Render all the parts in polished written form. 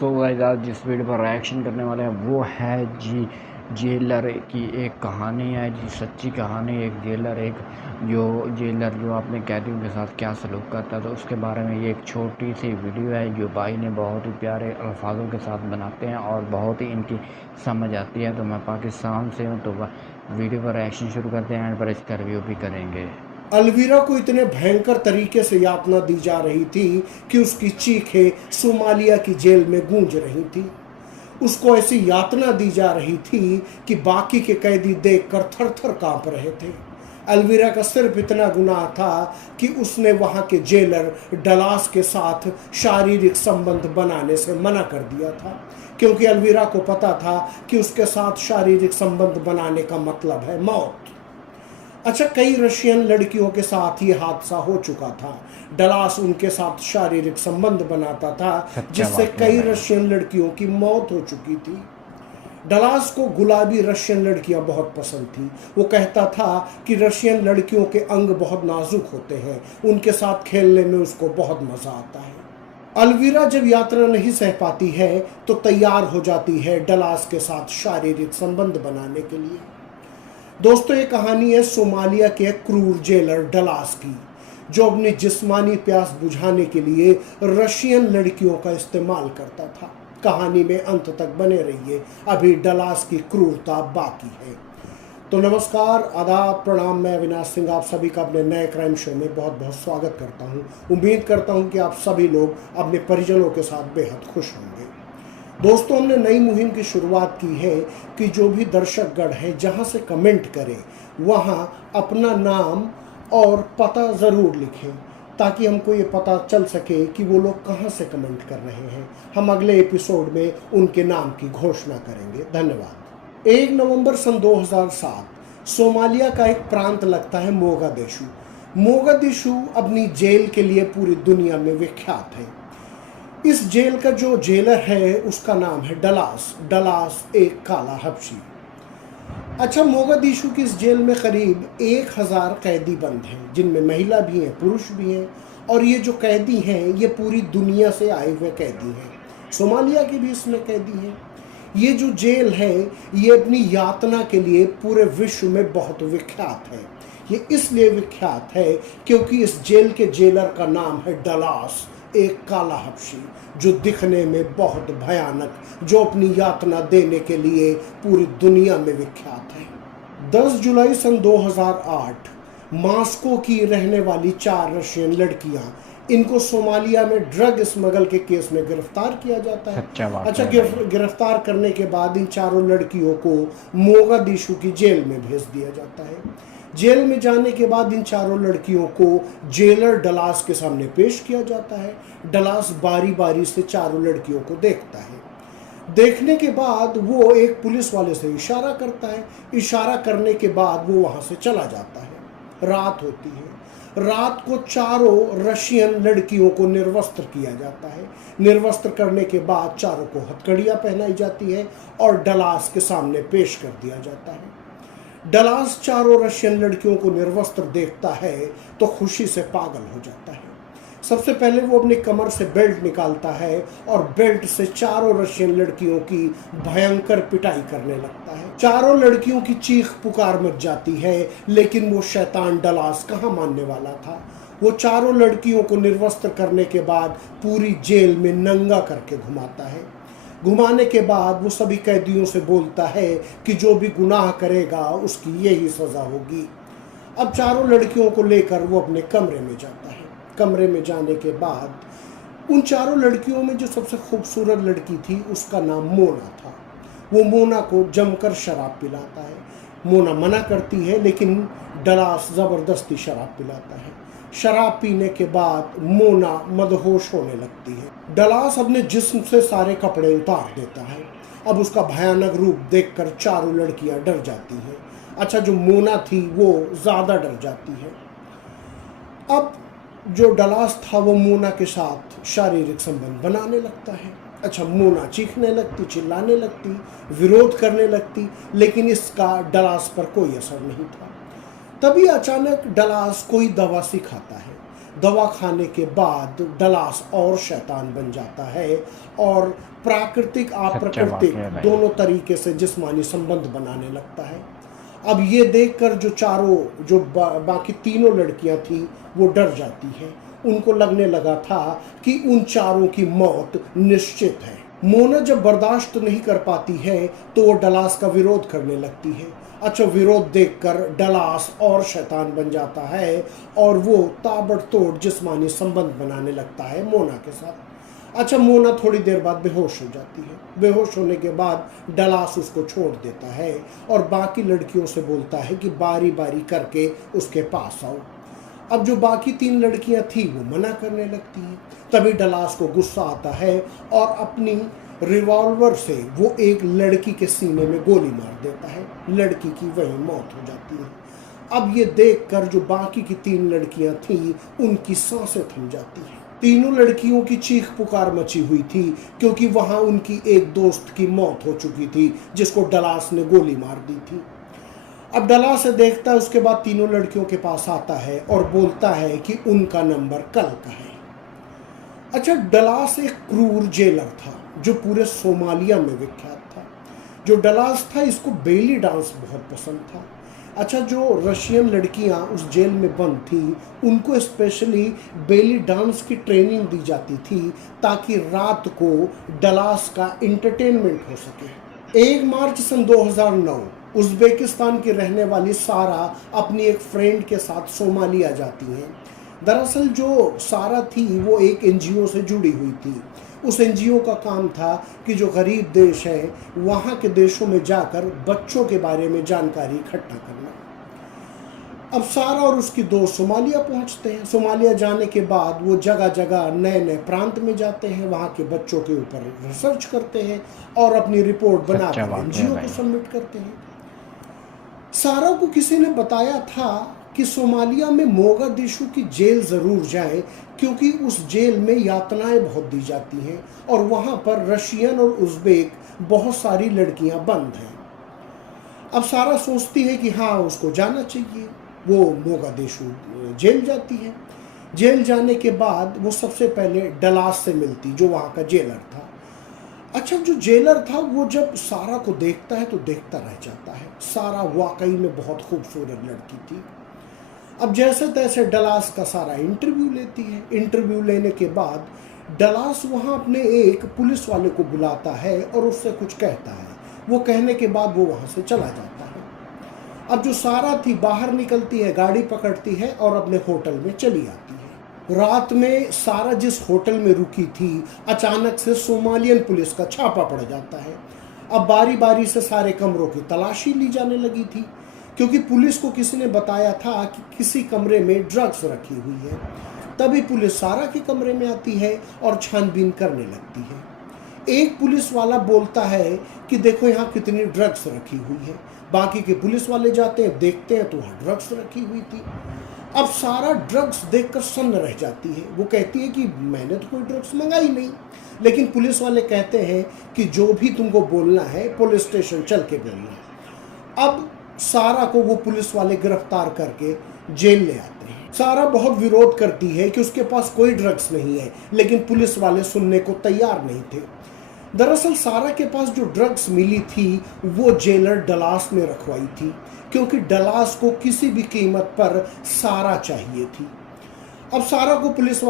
So guys आज जिस video पर रिएक्शन करने वाले हैं वो है जी जेलर की एक कहानी है जी, सच्ची कहानी। एक जेलर जो अपने कैदियों के साथ क्या सलूक करता है तो उसके बारे में ये एक छोटी सी वीडियो है जो भाई ने बहुत ही प्यारे अल्फाजों के साथ बनाते हैं और बहुत ही इनकी समझ आती है। तो मैं पाकिस्तान से हूँ, तो वीडियो पर रिएक्शन शुरू करते हैं, एंड पर इसका रिव्यू भी करेंगे। अलवीरा को इतने भयंकर तरीके से यातना दी जा रही थी कि उसकी चीखें सोमालिया की जेल में गूंज रही थी। उसको ऐसी यातना दी जा रही थी कि बाकी के कैदी देखकर थर थर कांप रहे थे। अलवीरा का सिर्फ इतना गुनाह था कि उसने वहां के जेलर डलास के साथ शारीरिक संबंध बनाने से मना कर दिया था, क्योंकि अलवीरा को पता था कि उसके साथ शारीरिक संबंध बनाने का मतलब है मौत। अच्छा, कई रशियन लड़कियों के साथ ये हादसा हो चुका था। डलास उनके साथ शारीरिक संबंध बनाता था, सच्चा जिससे वाकया कई है। रशियन लड़कियों की मौत हो चुकी थी। डलास को गुलाबी रशियन लड़कियां बहुत पसंद थी। वो कहता था कि रशियन लड़कियों के अंग बहुत नाजुक होते हैं, उनके साथ खेलने में उसको बहुत मजा आता है। अलवीरा जब यात्रा नहीं सह पाती है तो तैयार हो जाती है डलास के साथ शारीरिक संबंध बनाने के लिए। दोस्तों, ये कहानी है सोमालिया के एक क्रूर जेलर डलास की, जो अपनी जिस्मानी प्यास बुझाने के लिए रशियन लड़कियों का इस्तेमाल करता था। कहानी में अंत तक बने रहिए, अभी डलास की क्रूरता बाकी है। तो नमस्कार, आदाब, प्रणाम। मैं अविनाश सिंह आप सभी का अपने नए क्राइम शो में बहुत बहुत स्वागत करता हूं। उम्मीद करता हूं कि आप सभी लोग अपने परिजनों के साथ बेहद खुश होंगे। दोस्तों, हमने नई मुहिम की शुरुआत की है कि जो भी दर्शकगण हैं जहां से कमेंट करें वहां अपना नाम और पता ज़रूर लिखें, ताकि हमको ये पता चल सके कि वो लोग कहां से कमेंट कर रहे हैं। हम अगले एपिसोड में उनके नाम की घोषणा करेंगे। धन्यवाद। 1 नवंबर सन 2007 सोमालिया का एक प्रांत लगता है मोगादिशु। मोगादिशु अपनी जेल के लिए पूरी दुनिया में विख्यात है। इस जेल का जो जेलर है उसका नाम है डलास। डलास एक काला हबशी। अच्छा, मोगादिशु की इस जेल में करीब 1000 कैदी बंद हैं, जिनमें महिला भी हैं, पुरुष भी हैं। और ये जो कैदी हैं ये पूरी दुनिया से आए हुए कैदी हैं। सोमालिया के भी इसमें कैदी हैं। ये जो जेल है ये अपनी यातना के लिए पूरे विश्व में बहुत विख्यात है। ये इसलिए विख्यात है क्योंकि इस जेल के जेलर का नाम है डलास, एक काला हबशी, जो दिखने में बहुत भयानक, जो अपनी यातना देने के लिए पूरी दुनिया में विख्यात है। 10 जुलाई सन 2008 मॉस्को की रहने वाली 4 रशियन लड़कियां, इनको सोमालिया में ड्रग स्मगल के केस में गिरफ्तार किया जाता है। सच्चा अच्छा, वाकया है। गिरफ्तार करने के बाद इन चारों लड़कियों को मोगादिशु की जेल में भेज दिया जाता है। जेल में जाने के बाद इन चारों लड़कियों को जेलर डलास के सामने पेश किया जाता है। डलास बारी बारी से चारों लड़कियों को देखता है। देखने के बाद वो एक पुलिस वाले से इशारा करता है। इशारा करने के बाद वो वहां से चला जाता है। रात होती है। रात को चारों रशियन लड़कियों को निर्वस्त्र किया जाता है। निर्वस्त्र करने के बाद चारों को हथकड़ियां पहनाई जाती है और डलास के सामने पेश कर दिया जाता है। डलास चारों रशियन लड़कियों को निर्वस्त्र देखता है तो खुशी से पागल हो जाता है। सबसे पहले वो अपने कमर से बेल्ट निकालता है और बेल्ट से चारों रशियन लड़कियों की भयंकर पिटाई करने लगता है। चारों लड़कियों की चीख पुकार मच जाती है, लेकिन वो शैतान डलास कहाँ मानने वाला था। वो चारों लड़कियों को निर्वस्त्र करने के बाद पूरी जेल में नंगा करके घुमाता है। घुमाने के बाद वो सभी कैदियों से बोलता है कि जो भी गुनाह करेगा उसकी यही सजा होगी। अब चारों लड़कियों को लेकर वो अपने कमरे में जाता है। कमरे में जाने के बाद उन चारों लड़कियों में जो सबसे खूबसूरत लड़की थी उसका नाम मोना था। वो मोना को जमकर शराब पिलाता है। मोना मना करती है, लेकिन डलास ज़बरदस्ती शराब पिलाता है। शराब पीने के बाद मोना मदहोश होने लगती है। डलास अपने जिस्म से सारे कपड़े उतार देता है। अब उसका भयानक रूप देखकर चारों लड़कियां डर जाती हैं। अच्छा, जो मोना थी वो ज़्यादा डर जाती है। अब जो डलास था वो मोना के साथ शारीरिक संबंध बनाने लगता है। अच्छा, मोना चीखने लगती, चिल्लाने लगती, विरोध करने लगती, लेकिन इसका डलास पर कोई असर नहीं था। तभी अचानक डलास कोई दवा सी खाता है। दवा खाने के बाद डलास और शैतान बन जाता है और प्राकृतिक सच्चा अप्राकृतिक वाकया है भाई। दोनों तरीके से जिस्मानी संबंध बनाने लगता है। अब ये देखकर जो बाकी तीनों लड़कियां थी वो डर जाती हैं। उनको लगने लगा था कि उन चारों की मौत निश्चित है। मोना जब बर्दाश्त नहीं कर पाती है तो वो डलास का विरोध करने लगती है। अच्छा, विरोध देखकर डलास और शैतान बन जाता है और वो ताबड़तोड़ जिस्मानी संबंध बनाने लगता है मोना के साथ। अच्छा, मोना थोड़ी देर बाद बेहोश हो जाती है। बेहोश होने के बाद डलास उसको छोड़ देता है और बाकी लड़कियों से बोलता है कि बारी बारी करके उसके पास आओ। अब जो बाकी तीन लड़कियां थी वो मना करने लगती हैं। तभी डलास को गुस्सा आता है और अपनी रिवॉल्वर से वो एक लड़की के सीने में गोली मार देता है। लड़की की वहीं मौत हो जाती है। अब ये देखकर जो बाकी की तीन लड़कियां थी उनकी सांसें थम जाती हैं। तीनों लड़कियों की चीख पुकार मची हुई थी क्योंकि वहां उनकी एक दोस्त की मौत हो चुकी थी जिसको डलास ने गोली मार दी थी। अब डलास से देखता है, उसके बाद तीनों लड़कियों के पास आता है और बोलता है कि उनका नंबर कल का है। अच्छा, डलास एक क्रूर जेलर था जो पूरे सोमालिया में विख्यात था। जो डलास था इसको बेली डांस बहुत पसंद था। अच्छा, जो रशियन लड़कियां उस जेल में बंद थी उनको स्पेशली बेली डांस की ट्रेनिंग दी जाती थी ताकि रात को डलास का एंटरटेनमेंट हो सके। 1 मार्च सन 2009 उज़्बेकिस्तान की रहने वाली सारा अपनी एक फ्रेंड के साथ सोमालिया जाती हैं। दरअसल जो सारा थी वो एक एनजीओ से जुड़ी हुई थी। उस एनजीओ का काम था कि जो गरीब देश हैं वहाँ के देशों में जाकर बच्चों के बारे में जानकारी इकट्ठा करना। अब सारा और उसकी दोस्त सोमालिया पहुँचते हैं। सोमालिया जाने के बाद वो जगह जगह नए नए प्रांत में जाते हैं, वहाँ के बच्चों के ऊपर रिसर्च करते हैं और अपनी रिपोर्ट बनाकर एनजीओ को सबमिट करते हैं। सारा को किसी ने बताया था कि सोमालिया में मोगादिशु की जेल ज़रूर जाए क्योंकि उस जेल में यातनाएं बहुत दी जाती हैं और वहाँ पर रशियन और उज़्बेक बहुत सारी लड़कियाँ बंद हैं। अब सारा सोचती है कि हाँ, उसको जाना चाहिए। वो मोगादिशु जेल जाती है। जेल जाने के बाद वो सबसे पहले डलास से मिलती जो वहाँ का जेलर था। अच्छा, जो जेलर था वो जब सारा को देखता है तो देखता रह जाता है। सारा वाकई में बहुत खूबसूरत लड़की थी। अब जैसे तैसे डलास का सारा इंटरव्यू लेती है। इंटरव्यू लेने के बाद डलास वहाँ अपने एक पुलिस वाले को बुलाता है और उससे कुछ कहता है। वो कहने के बाद वो वहाँ से चला जाता है। अब जो सारा थी बाहर निकलती है, गाड़ी पकड़ती है और अपने होटल में चली आती है। रात में सारा जिस होटल में रुकी थी अचानक से सोमालियन पुलिस का छापा पड़ जाता है। अब बारी बारी से सारे कमरों की तलाशी ली जाने लगी थी क्योंकि पुलिस को किसी ने बताया था कि किसी कमरे में ड्रग्स रखी हुई है। तभी पुलिस सारा के कमरे में आती है और छानबीन करने लगती है। एक पुलिस वाला बोलता है कि देखो यहाँ कितनी ड्रग्स रखी हुई है। बाकी के पुलिस वाले जाते हैं, देखते हैं तो वहाँ ड्रग्स रखी हुई थी। अब सारा ड्रग्स देखकर सन्न रह जाती है। वो कहती है कि मैंने तो कोई ड्रग्स मंगाई नहीं। लेकिन पुलिस वाले कहते हैं कि जो भी तुमको बोलना है पुलिस स्टेशन चल के बोलना। अब सारा को वो पुलिस वाले गिरफ्तार करके जेल ले आते हैं। सारा बहुत विरोध करती है कि उसके पास कोई ड्रग्स नहीं है, लेकिन पुलिस वाले सुनने को तैयार नहीं थे। दरअसल सारा के पास जो ड्रग्स मिली थी वो जेलर डलास ने रखवाई थी क्योंकि डलास को किसी भी कीमत पर सारा चाहिए थी। अब सारा को पुलिस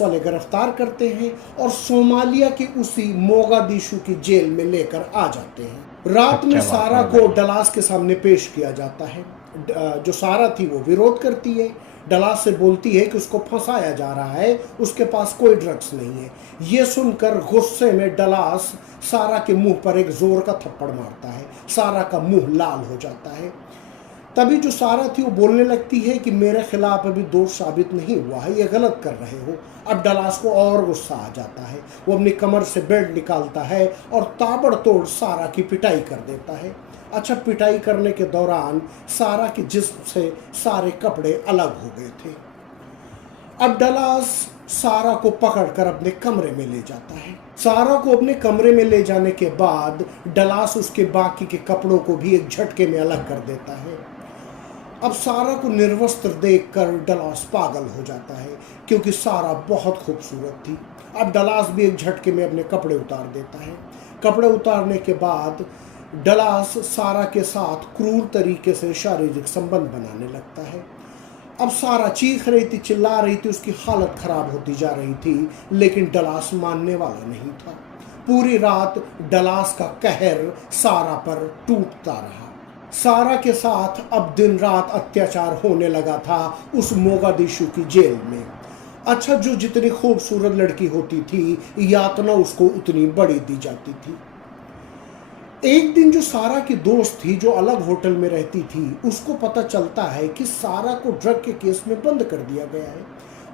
वाले गिरफ्तार करते हैं और सोमालिया के उसी मोगादिशु की जेल में लेकर आ जाते हैं। रात में सारा को डलास के सामने पेश किया जाता है। जो सारा थी वो विरोध करती है, डलास से बोलती है कि उसको फंसाया जा रहा है, उसके पास कोई ड्रग्स नहीं है। ये सुनकर गुस्से में डलास सारा के मुंह पर एक जोर का थप्पड़ मारता है। सारा का मुंह लाल हो जाता है। तभी जो सारा थी वो बोलने लगती है कि मेरे खिलाफ अभी दोष साबित नहीं हुआ है, ये गलत कर रहे हो। अब डलास को और गुस्सा आ जाता है। वो अपनी कमर से बेल्ट निकालता है और ताबड़तोड़ सारा की पिटाई कर देता है। अच्छा, पिटाई करने के दौरान सारा के जिस्म से सारे कपड़े अलग हो गए थे। अब डलास सारा को पकड़कर अपने कमरे में ले जाता है। सारा को अपने कमरे में ले जाने के बाद डलास उसके बाकी के कपड़ों को भी एक झटके में अलग कर देता है। अब सारा को निर्वस्त्र देखकर डलास पागल हो जाता है, क्योंकि सारा बहुत खूबसूरत थी। अब डलास भी एक झटके में अपने कपड़े उतार देता है। कपड़े उतारने के बाद डलास सारा के साथ क्रूर तरीके से शारीरिक संबंध बनाने लगता है। अब सारा चीख रही थी, चिल्ला रही थी, उसकी हालत खराब होती जा रही थी, लेकिन डलास मानने वाला नहीं था। पूरी रात डलास का कहर सारा पर टूटता रहा। सारा के साथ अब दिन रात अत्याचार होने लगा था उस मोगादिशु की जेल में। अच्छा, जो जितनी खूबसूरत लड़की होती थी, यातना उसको उतनी बड़ी दी जाती थी। एक दिन जो सारा की दोस्त थी, जो अलग होटल में रहती थी, उसको पता चलता है कि सारा को ड्रग के केस में बंद कर दिया गया है।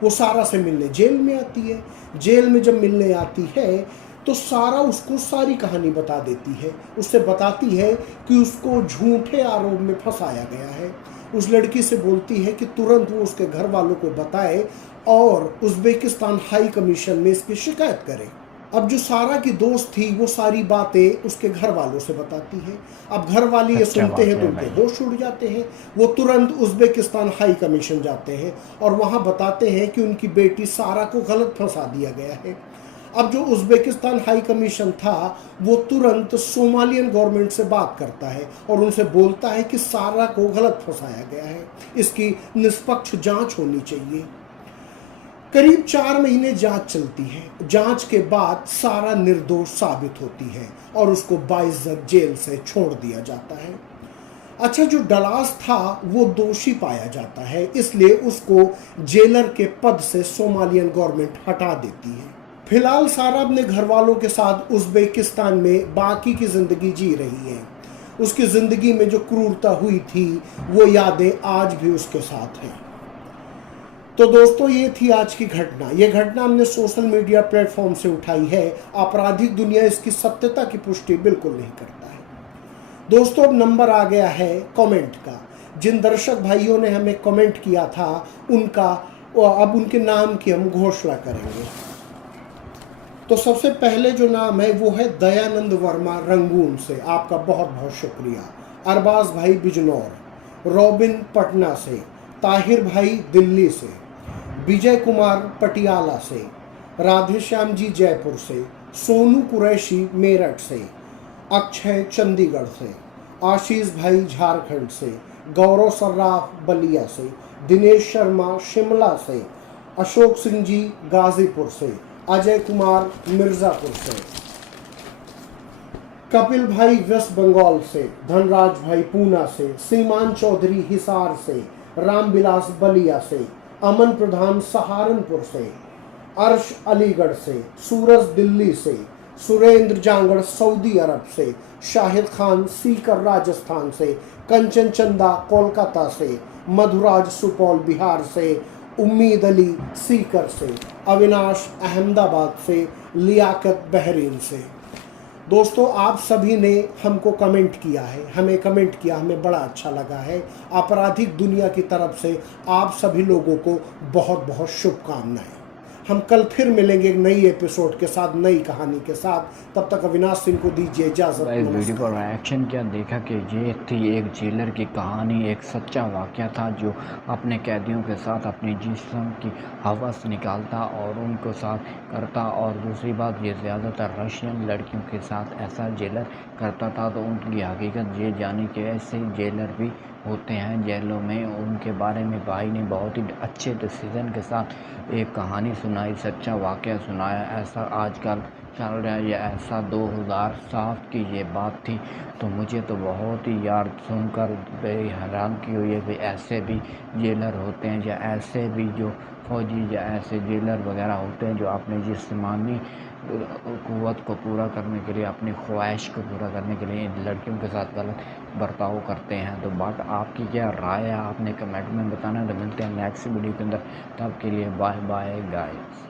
वो सारा से मिलने जेल में आती है। जेल में जब मिलने आती है तो सारा उसको सारी कहानी बता देती है। उससे बताती है कि उसको झूठे आरोप में फंसाया गया है। उस लड़की से बोलती है कि तुरंत वो उसके घर वालों को बताए और उज़्बेकिस्तान हाई कमीशन में इसकी शिकायत करे। अब जो सारा की दोस्त थी, वो सारी बातें उसके घर वालों से बताती है। अब घर वाले ये सच्चा सुनते हैं तो वाकया उनके भाई। होश उड़ जाते हैं। वो तुरंत उज़्बेकिस्तान हाई कमीशन जाते हैं और वहाँ बताते हैं कि उनकी बेटी सारा को गलत फंसा दिया गया है। अब जो उज़्बेकिस्तान हाई कमीशन था, वो तुरंत सोमालियन गवर्नमेंट से बात करता है और उनसे बोलता है कि सारा को गलत फंसाया गया है, इसकी निष्पक्ष जांच होनी चाहिए। करीब 4 महीने जांच चलती है। जांच के बाद सारा निर्दोष साबित होती है और उसको बाइज्जत जेल से छोड़ दिया जाता है। अच्छा, जो डलास था वो दोषी पाया जाता है, इसलिए उसको जेलर के पद से सोमालियन गवर्नमेंट हटा देती है। फिलहाल सारा अपने घर वालों के साथ उज़्बेकिस्तान में बाकी की ज़िंदगी जी रही है। उसकी ज़िंदगी में जो क्रूरता हुई थी, वो यादें आज भी उसके साथ हैं। तो दोस्तों, ये थी आज की घटना। ये घटना हमने सोशल मीडिया प्लेटफॉर्म से उठाई है। आपराधिक दुनिया इसकी सत्यता की पुष्टि बिल्कुल नहीं करता है। दोस्तों, अब नंबर आ गया है कमेंट का। जिन दर्शक भाइयों ने हमें कमेंट किया था, उनका अब उनके नाम की हम घोषणा करेंगे। तो सबसे पहले जो नाम है वो है दयानंद वर्मा रंगून से। आपका बहुत बहुत शुक्रिया। अरबाज भाई बिजनौर, रॉबिन पटना से, ताहिर भाई दिल्ली से, विजय कुमार पटियाला से, राधेश्याम जी जयपुर से, सोनू कुरैशी मेरठ से, अक्षय चंडीगढ़ से, आशीष भाई झारखंड से, गौरव सर्राफ बलिया से, दिनेश शर्मा शिमला से, अशोक सिंह जी गाजीपुर से, अजय कुमार मिर्ज़ापुर से, कपिल भाई वेस्ट बंगाल से, धनराज भाई पूना से, सीमान चौधरी हिसार से, रामविलास बलिया से, अमन प्रधान सहारनपुर से, अर्श अलीगढ़ से, सूरज दिल्ली से, सुरेंद्र जांगड़ सऊदी अरब से, शाहिद खान सीकर राजस्थान से, कंचन चंदा कोलकाता से, मधुराज सुपौल बिहार से, उम्मीद अली सीकर से, अविनाश अहमदाबाद से, लियाकत बहरीन से। दोस्तों, आप सभी ने हमको कमेंट किया है, हमें कमेंट किया, हमें बड़ा अच्छा लगा है। आपराधिक दुनिया की तरफ से आप सभी लोगों को बहुत बहुत शुभकामनाएं। हम कल फिर मिलेंगे एक नई एपिसोड के साथ, नई कहानी के साथ। तब तक अविनाश सिंह को दीजिए इजाज़त। इस वीडियो नमस्कार। पर रिएक्शन क्या देखा कि ये थी एक जेलर की कहानी, एक सच्चा वाक़या था जो अपने कैदियों के साथ अपनी जिस्म की हवस निकालता और उनको साथ करता। और दूसरी बात, ये ज़्यादातर रशियन लड़कियों के साथ ऐसा जेलर करता था। तो उनकी हकीकत ये जानी कि ऐसे जेलर भी होते हैं जेलों में। उनके बारे में भाई ने बहुत ही अच्छे डिसीजन के साथ एक कहानी सुनाई, सच्चा वाक़या सुनाया। ऐसा आजकल चल रहा है या ऐसा 2007 की ये बात थी। तो मुझे तो बहुत ही यार सुनकर बड़ी हैरान की हुई है कि ऐसे भी जेलर होते हैं, या ऐसे भी जो फौजी या ऐसे जेलर वगैरह होते हैं जो अपने जिस्मानी क़ुव्वत को पूरा करने के लिए, अपनी ख्वाहिश को पूरा करने के लिए इन लड़कियों के साथ गलत बर्ताव करते हैं। तो बट आपकी क्या राय है, आपने कमेंट में बताना। तो मिलते हैं नेक्स्ट वीडियो के अंदर, तब के लिए बाय बाय गाइस।